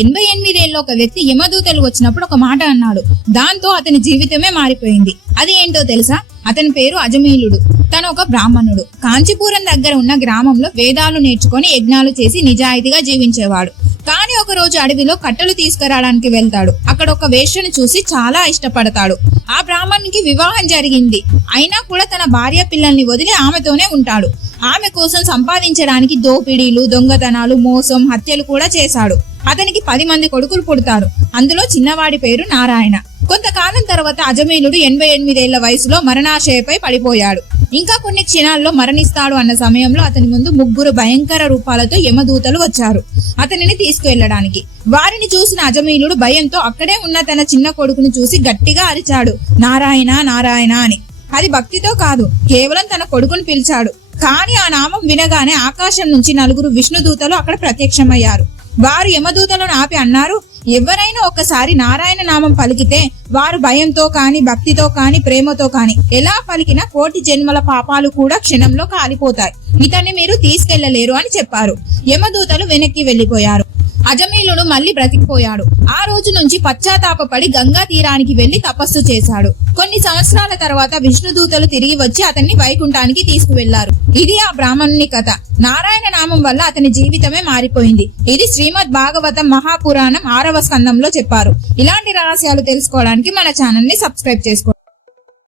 88 ఏళ్ళ ఒక వ్యక్తి యమదూతలు వచ్చినప్పుడు ఒక మాట అన్నాడు. దాంతో అతని జీవితమే మారిపోయింది. అది ఏంటో తెలుసా? అతని పేరు అజమీలుడు. తను ఒక బ్రాహ్మణుడు. కాంచీపురం దగ్గర ఉన్న గ్రామంలో వేదాలు నేర్చుకొని యజ్ఞాలు చేసి నిజాయితీగా జీవించేవాడు. కానీ ఒక రోజు అడవిలో కట్టెలు తీసుకురావడానికి వెళ్తాడు. అక్కడ ఒక వేశ్యను చూసి చాలా ఇష్టపడతాడు. ఆ బ్రాహ్మణునికి వివాహం జరిగింది. అయినా కూడా తన భార్య పిల్లల్ని వదిలి ఆమెతోనే ఉంటాడు. ఆమె కోసం సంపాదించడానికి దోపిడీలు, దొంగతనాలు, మోసం, హత్యలు కూడా చేశాడు. అతనికి 10 మంది కొడుకులు పుడతారు. అందులో చిన్నవాడి పేరు నారాయణ. కొంతకాలం తర్వాత అజమీలుడు 88 ఏళ్ల వయసులో మరణాశయపై పడిపోయాడు. ఇంకా కొన్ని క్షణాల్లో మరణిస్తాడు అన్న సమయంలో అతని ముందు 3 భయంకర రూపాలతో యమదూతలు వచ్చారు అతనిని తీసుకువెళ్ళడానికి. వారిని చూసిన అజమీలుడు భయంతో అక్కడే ఉన్న తన చిన్న కొడుకుని చూసి గట్టిగా అరిచాడు, నారాయణ నారాయణ అని. అది భక్తితో కాదు, కేవలం తన కొడుకుని పిలిచాడు. కానీ ఆ నామం వినగానే ఆకాశం నుంచి 4 విష్ణుదూతలు అక్కడ ప్రత్యక్షమయ్యారు. వారు యమదూతలను ఆపి అన్నారు, ఎవరైనా ఒక్కసారి నారాయణ నామం పలికితే వారు భయంతో కాని, భక్తితో కాని, ప్రేమతో కాని ఎలా పలికినా 1,000,000 జన్మల పాపాలు కూడా క్షణంలో కాలిపోతాయి. ఇతన్ని మీరు తీసుకెళ్లలేరు అని చెప్పారు. యమదూతలు వెనక్కి వెళ్లిపోయారు. అజమీలుడు మళ్ళీ బ్రతికిపోయాడు. ఆ రోజు నుంచి పశ్చాత్తాపపడి గంగా తీరానికి వెళ్లి తపస్సు చేశాడు. కొన్ని సంవత్సరాల తర్వాత విష్ణుదూతలు తిరిగి వచ్చి అతన్ని వైకుంఠానికి తీసుకువెళ్లారు. ఇది ఆ బ్రాహ్మణుని కథ. నారాయణ నామం వల్ల అతని జీవితమే మారిపోయింది. ఇది శ్రీమద్ భాగవతం మహాపురాణం 6వ స్కందంలో చెప్పారు. ఇలాంటి రహస్యాలు తెలుసుకోవడానికి మన ఛానల్ ని సబ్స్క్రైబ్ చేసుకోండి.